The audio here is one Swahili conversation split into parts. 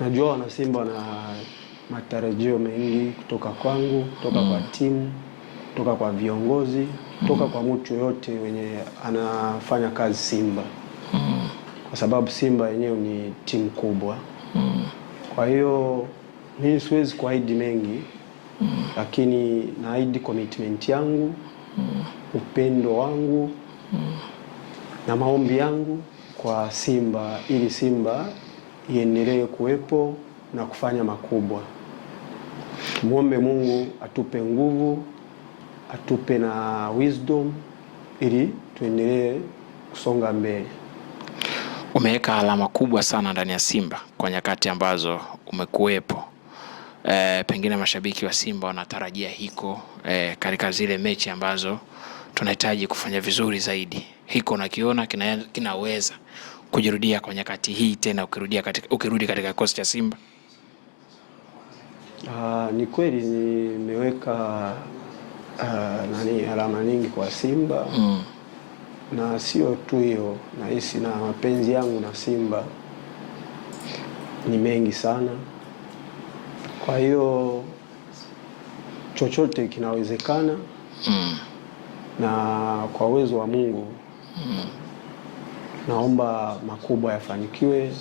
Najua wana Simba na matarajio mengi kutoka kwangu, kutoka kwa timu, kutoka kwa viongozi, kutoka kwa mtu yote mwenye anafanya kazi Simba. Kwa sababu Simba yenyewe ni timu kubwa. Kwa hiyo mimi siwezi kuahidi mengi, lakini naahidi commitment yangu, upendo wangu na maombi yangu kwa Simba, ili Simba iendelee kuwepo na kufanya makubwa. Muombe Mungu atupe nguvu, atupe na wisdom ili tuendelee kusonga mbele. Umeweka alama kubwa sana ndani ya Simba kwa nyakati ambazo umekuwepo. Pengine mashabiki wa Simba wanatarajia hiko katika zile mechi ambazo tunahitaji kufanya vizuri zaidi. Hiko nakiona kinaweza kujirudia kwa nyakati hii tena ukirudi katika kikosi cha Simba? Ni kweli nimeweka alama nyingi kwa Simba. Na sio tu hiyo, nahisi na mapenzi yangu na Simba ni mengi sana. Kwa hiyo chochote kinawezekana. Na kwa uwezo wa Mungu naomba makubwa yafanikiwe.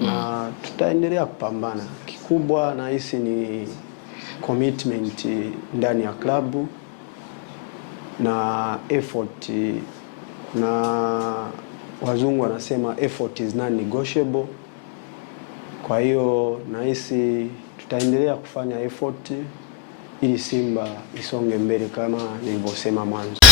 Na tutaendelea kupambana. Kikubwa nahisi ni commitment ndani ya klabu na effort, na wazungu wanasema effort is non-negotiable. Kwa hiyo nahisi tutaendelea kufanya effort ili Simba isonge mbele kama nilivyosema mwanzo.